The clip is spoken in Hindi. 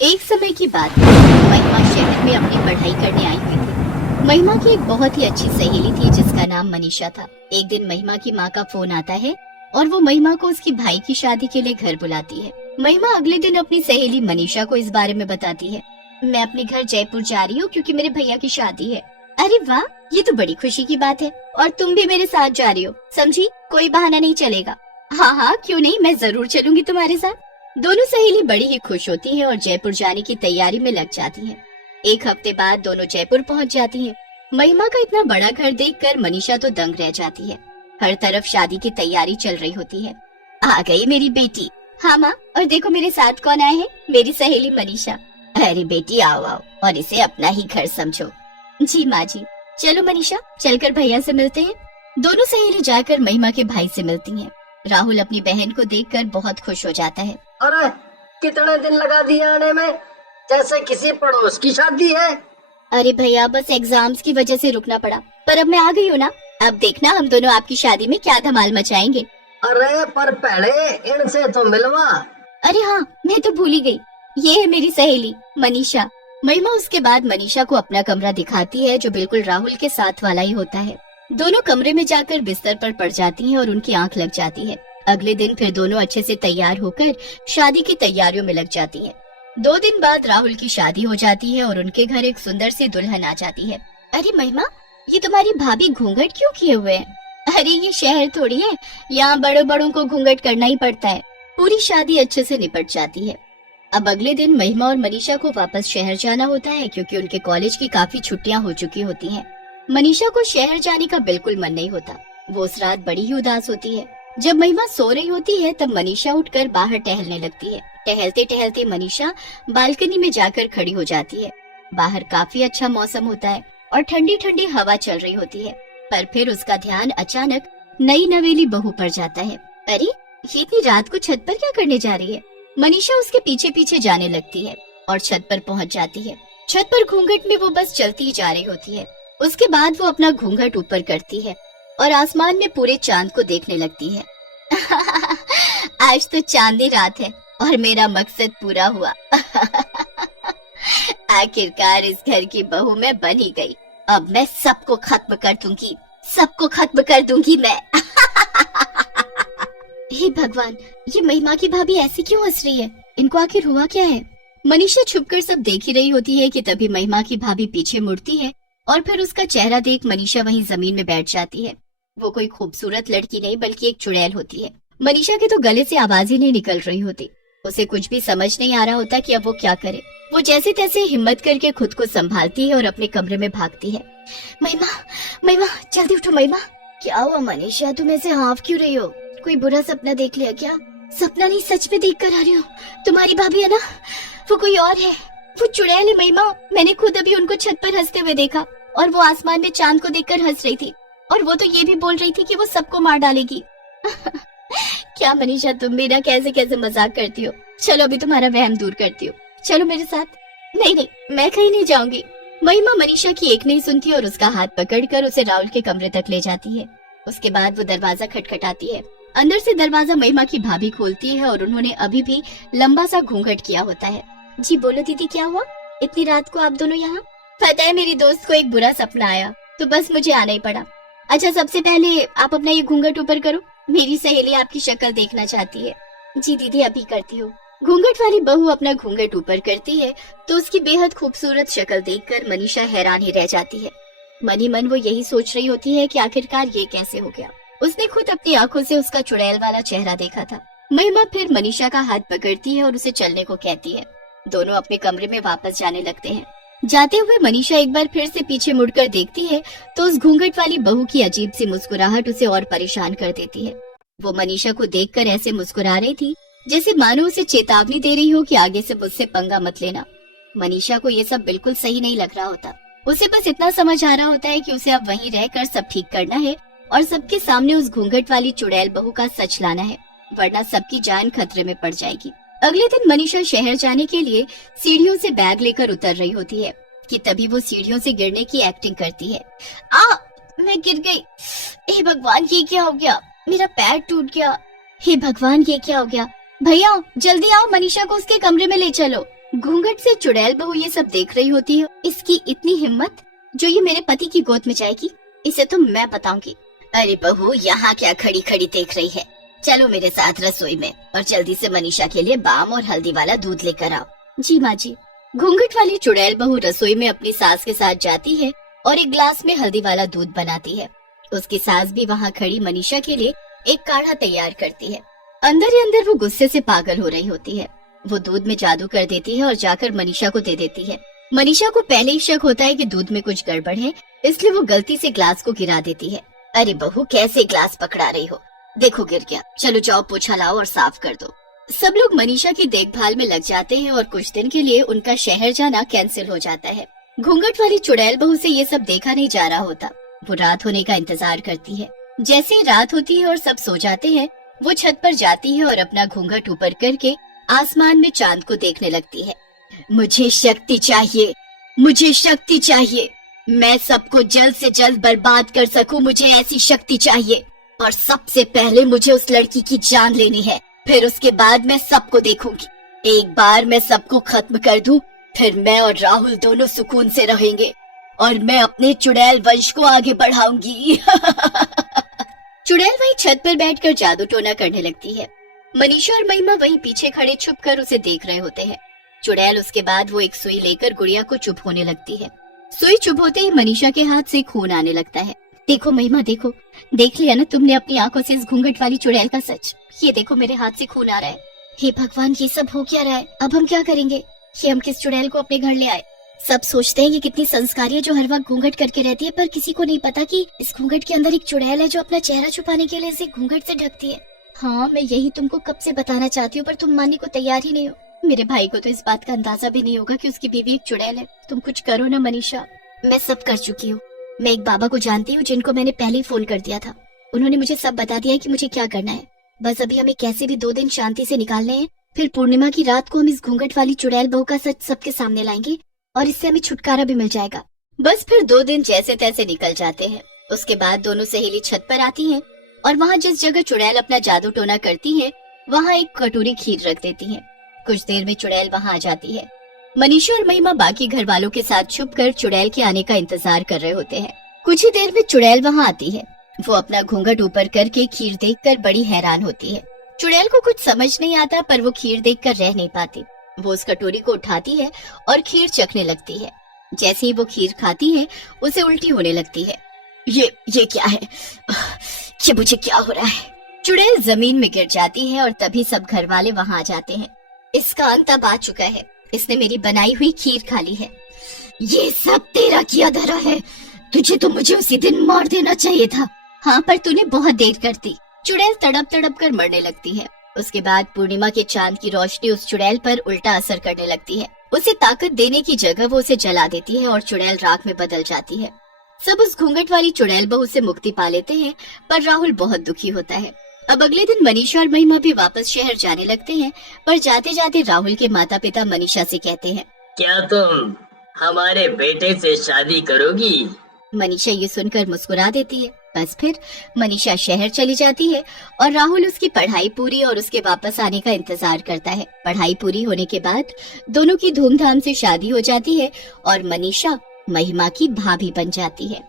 एक समय की बात है, महिमा शहर में अपनी पढ़ाई करने आई हुई थी। महिमा की एक बहुत ही अच्छी सहेली थी जिसका नाम मनीषा था। एक दिन महिमा की माँ का फोन आता है और वो महिमा को उसकी भाई की शादी के लिए घर बुलाती है। महिमा अगले दिन अपनी सहेली मनीषा को इस बारे में बताती है। मैं अपने घर जयपुर जा रही हूँ क्योंकि मेरे भैया की शादी है। अरे वाह, ये तो बड़ी खुशी की बात है। और तुम भी मेरे साथ जा रही हो, समझी? कोई बहाना नहीं चलेगा। हाँ हाँ, क्यों नहीं, मैं जरूर चलूंगी तुम्हारे साथ। दोनों सहेली बड़ी ही खुश होती हैं और जयपुर जाने की तैयारी में लग जाती हैं। एक हफ्ते बाद दोनों जयपुर पहुंच जाती हैं। महिमा का इतना बड़ा घर देखकर मनीषा तो दंग रह जाती है। हर तरफ शादी की तैयारी चल रही होती है। आ गई मेरी बेटी। हाँ माँ, और देखो मेरे साथ कौन आए हैं, मेरी सहेली मनीषा। अरे बेटी आओ आओ, और इसे अपना ही घर समझो। जी माँ जी। चलो मनीषा, चलकर भैया से मिलते हैं। दोनों सहेली जाकर महिमा के भाई से मिलती हैं। राहुल अपनी बहन को देखकर बहुत खुश हो जाता है। अरे कितने दिन लगा दिए आने में, जैसे किसी पड़ोस की शादी है। अरे भैया, बस एग्जाम्स की वजह से रुकना पड़ा, पर अब मैं आ गई हूँ ना। अब देखना हम दोनों आपकी शादी में क्या धमाल मचाएंगे। अरे पर पहले इनसे तो मिलवा। अरे हाँ, मैं तो भूल ही गई। ये है मेरी सहेली मनीषा। महिमा उसके बाद मनीषा को अपना कमरा दिखाती है जो बिल्कुल राहुल के साथ वाला ही होता है। दोनों कमरे में जाकर बिस्तर पर पड़ जाती हैं और उनकी आंख लग जाती है। अगले दिन फिर दोनों अच्छे से तैयार होकर शादी की तैयारियों में लग जाती हैं। 2 दिन बाद राहुल की शादी हो जाती है और उनके घर एक सुंदर सी दुल्हन आ जाती है। अरे महिमा, ये तुम्हारी भाभी घूंघट क्यों किए हुए हैं? अरे ये शहर थोड़ी है, यहाँ बड़ों बड़ों को घूंघट करना ही पड़ता है। पूरी शादी अच्छे से निपट जाती है। अब अगले दिन महिमा और मनीषा को वापस शहर जाना होता है क्योंकि उनके कॉलेज की काफी छुट्टियां हो चुकी होती हैं। मनीषा को शहर जाने का बिल्कुल मन नहीं होता। वो उस रात बड़ी ही उदास होती है। जब महिमा सो रही होती है तब मनीषा उठकर बाहर टहलने लगती है। टहलते टहलते मनीषा बालकनी में जाकर खड़ी हो जाती है। बाहर काफी अच्छा मौसम होता है और ठंडी ठंडी हवा चल रही होती है। पर फिर उसका ध्यान अचानक नई नवेली बहू पर जाता है। अरे ये इतनी रात को छत पर क्या करने जा रही है? मनीषा उसके पीछे पीछे जाने लगती है और छत पर पहुंच जाती है। छत पर घूंघट में वो बस चलती ही जा रही होती है। उसके बाद वो अपना घूंघट ऊपर करती है और आसमान में पूरे चांद को देखने लगती है। आज तो चांदनी रात है और मेरा मकसद पूरा हुआ। आखिरकार इस घर की बहू मैं बन ही गई। अब मैं सबको खत्म कर दूंगी, सबको खत्म कर दूंगी मैं। हे भगवान, ये महिमा की भाभी ऐसी क्यों हंस रही है? इनको आखिर हुआ क्या है? मनीषा छुपकर सब देख ही रही होती है कि तभी महिमा की भाभी पीछे मुड़ती है और फिर उसका चेहरा देख मनीषा वहीं जमीन में बैठ जाती है। वो कोई खूबसूरत लड़की नहीं बल्कि एक चुड़ैल होती है। मनीषा के तो गले से आवाज ही नहीं निकल रही होती। उसे कुछ भी समझ नहीं आ रहा होता कि अब वो क्या करे। वो जैसे तैसे हिम्मत करके खुद को संभालती है और अपने कमरे में भागती है। महिमा, महिमा, जल्दी उठो महिमा। क्या हुआ मनीषा, तुम ऐसे हाँफ क्यों रही हो? कोई बुरा सपना देख लिया क्या? सपना नहीं, सच में देख कर आ रही हूँ। तुम्हारी भाभी है ना, वो कोई और है। वो चुड़ैल है महिमा। मैंने खुद अभी उनको छत पर हंसते हुए देखा और वो आसमान में चांद को देखकर हंस रही थी और वो तो ये भी बोल रही थी कि वो सबको मार डालेगी। क्या मनीषा, तुम मेरा कैसे कैसे मजाक करती हो। चलो अभी तुम्हारा वहम दूर करती हो, चलो मेरे साथ। नहीं नहीं, मैं कहीं नहीं जाऊंगी। महिमा मनीषा की एक नहीं सुनती और उसका हाथ पकड़कर उसे राहुल के कमरे तक ले जाती है। उसके बाद वो दरवाजा खटखटाती है। अंदर से दरवाजा महिमा की भाभी खोलती है और उन्होंने अभी भी लंबा सा घूंघट किया होता है। जी बोलो दीदी, क्या हुआ? इतनी रात को आप दोनों यहाँ? पता है, मेरी दोस्त को एक बुरा सपना आया तो बस मुझे आना ही पड़ा। अच्छा, सबसे पहले आप अपना ये घूंघट ऊपर करो, मेरी सहेली आपकी शक्ल देखना चाहती है। जी दीदी, अभी करती हूँ। घूंघट वाली बहू अपना घूंघट ऊपर करती है तो उसकी बेहद खूबसूरत शक्ल देखकर मनीषा हैरान ही रह जाती है। मन ही मन वो यही सोच रही होती है कि आखिरकार ये कैसे हो गया। उसने खुद अपनी आंखों से उसका चुड़ैल वाला चेहरा देखा था। महिमा फिर मनीषा का हाथ पकड़ती है और उसे चलने को कहती है। दोनों अपने कमरे में वापस जाने लगते हैं। जाते हुए मनीषा एक बार फिर से पीछे मुड़कर देखती है तो उस घूंघट वाली बहू की अजीब सी मुस्कुराहट उसे और परेशान कर देती है। वो मनीषा को देखकर ऐसे मुस्कुरा रही थी जैसे मानो उसे चेतावनी दे रही हो कि आगे से मुझसे पंगा मत लेना। मनीषा को ये सब बिल्कुल सही नहीं लग रहा होता। उसे बस इतना समझ आ रहा होता है कि उसे अब वहीं रहकर सब ठीक करना है और सबके सामने उस घूंघट वाली चुड़ैल बहू का सच लाना है, वरना सबकी जान खतरे में पड़ जाएगी। अगले दिन मनीषा शहर जाने के लिए सीढ़ियों से बैग लेकर उतर रही होती है कि तभी वो सीढ़ियों से गिरने की एक्टिंग करती है। मैं गिर गई। हे भगवान, ये क्या हो गया? मेरा पैर टूट गया। हे भगवान, ये क्या हो गया? भैया जल्दी आओ, मनीषा को उसके कमरे में ले चलो। घूंघट से चुड़ैल बहू ये सब देख रही होती है। इसकी इतनी हिम्मत, जो ये मेरे पति की गोद में जाएगी, इसे तो मैं बताऊंगी। अरे बहू, यहाँ क्या खड़ी खड़ी देख रही है? चलो मेरे साथ रसोई में और जल्दी से मनीषा के लिए बाम और हल्दी वाला दूध लेकर आओ। जी माँ जी। घूंघट वाली चुड़ैल बहू रसोई में अपनी सास के साथ जाती है और एक ग्लास में हल्दी वाला दूध बनाती है। उसकी सास भी वहाँ खड़ी मनीषा के लिए एक काढ़ा तैयार करती है। अंदर ही अंदर वो गुस्से से पागल हो रही होती है। वो दूध में जादू कर देती है और जाकर मनीषा को दे देती है। मनीषा को पहले ही शक होता है कि दूध में कुछ गड़बड़ है, इसलिए वो गलती से ग्लास को गिरा देती है। अरे बहू, कैसे ग्लास पकड़ा रही हो? देखो गिर गया। चलो जाओ, पोछा लाओ और साफ कर दो। सब लोग मनीषा की देखभाल में लग जाते हैं और कुछ दिन के लिए उनका शहर जाना कैंसिल हो जाता है। घूंघट वाली चुड़ैल बहू से ये सब देखा नहीं जा रहा होता। वो रात होने का इंतजार करती है। जैसे ही रात होती है और सब सो जाते हैं, वो छत पर जाती है और अपना घूंघट ऊपर करके आसमान में चांद को देखने लगती है। मुझे शक्ति चाहिए, मुझे शक्ति चाहिए। मैं सबको जल्द से जल्द बर्बाद कर सकूं, मुझे ऐसी शक्ति चाहिए। और सबसे पहले मुझे उस लड़की की जान लेनी है, फिर उसके बाद मैं सबको देखूंगी। एक बार मैं सबको खत्म कर दूं, फिर मैं और राहुल दोनों सुकून से रहेंगे और मैं अपने चुड़ैल वंश को आगे बढ़ाऊंगी। चुड़ैल वहीं छत पर बैठकर जादू टोना करने लगती है। मनीषा और महिमा वहीं पीछे खड़े छुपकर उसे देख रहे होते हैं। चुड़ैल उसके बाद वो एक सुई लेकर गुड़िया को चुप होने लगती है। सुई चुप होते ही मनीषा के हाथ से खून आने लगता है। देखो महिमा, देखो, देख लिया ना तुमने अपनी आंखों से इस घूंघट वाली चुड़ैल का सच? ये देखो मेरे हाथ से खून आ रहा है। हे भगवान, ये सब हो क्या रहा है? अब हम क्या करेंगे? ये हम किस चुड़ैल को अपने घर ले आए? सब सोचते हैं ये कितनी संस्कारी है जो हर वक्त घूंघट करके रहती है, पर किसी को नहीं पता कि इस घूंघट के अंदर एक चुड़ैल है जो अपना चेहरा छुपाने के लिए इसे घूंघट से ढकती है। हाँ, मैं यही तुमको कब से बताना चाहती हूँ, पर तुम मानने को तैयार ही नहीं हो। मेरे भाई को तो इस बात का अंदाजा भी नहीं होगा कि उसकी बीवी एक चुड़ैल है। तुम कुछ करो ना मनीषा। मैं सब कर चुकी हूँ। मैं एक बाबा को जानती हूँ जिनको मैंने पहले ही फोन कर दिया था। उन्होंने मुझे सब बता दिया है कि मुझे क्या करना है। बस अभी हमें कैसे भी 2 दिन शांति से निकालने हैं, फिर पूर्णिमा की रात को हम इस घूंघट वाली चुड़ैल बहू का सच सबके सामने लाएंगे और इससे हमें छुटकारा भी मिल जाएगा। बस फिर 2 दिन जैसे तैसे निकल जाते हैं। उसके बाद दोनों सहेली छत पर आती हैं और वहाँ जिस जगह चुड़ैल अपना जादू टोना करती है, वहाँ एक कटोरी खीर रख देती है। कुछ देर में चुड़ैल वहाँ आ जाती है। मनीषा और महिमा बाकी घर वालों के साथ छुपकर चुड़ैल के आने का इंतजार कर रहे होते हैं। कुछ ही देर में चुड़ैल वहाँ आती है। वो अपना घूंघट ऊपर करके खीर देखकर बड़ी हैरान होती है। चुड़ैल को कुछ समझ नहीं आता, पर वो खीर देखकर रह नहीं पाती। वो उस कटोरी को उठाती है और खीर चखने लगती है। जैसे ही वो खीर खाती है, उसे उल्टी होने लगती है। ये क्या है? ये मुझे क्या हो रहा है? चुड़ैल जमीन में गिर जाती है और तभी सब घर वाले वहाँ आ जाते हैं। इसका अंत अब आ चुका है। इसने मेरी बनाई हुई खीर खा ली है। ये सब तेरा किया धरा है। तुझे तो मुझे उसी दिन मार देना चाहिए था। हाँ, पर तूने बहुत देर कर दी। चुड़ैल तड़प तड़प कर मरने लगती है। उसके बाद पूर्णिमा के चांद की रोशनी उस चुड़ैल पर उल्टा असर करने लगती है। उसे ताकत देने की जगह वो उसे जला देती है और चुड़ैल राख में बदल जाती है। सब उस घूंघट वाली चुड़ैल बहू से मुक्ति पा लेते हैं, पर राहुल बहुत दुखी होता है। अब अगले दिन मनीषा और महिमा भी वापस शहर जाने लगते हैं, पर जाते जाते राहुल के माता पिता मनीषा से कहते हैं, क्या तुम हमारे बेटे से शादी करोगी? मनीषा ये सुनकर मुस्कुरा देती है। बस फिर मनीषा शहर चली जाती है और राहुल उसकी पढ़ाई पूरी और उसके वापस आने का इंतजार करता है। पढ़ाई पूरी होने के बाद दोनों की धूमधाम से शादी हो जाती है और मनीषा महिमा की भाभी बन जाती है।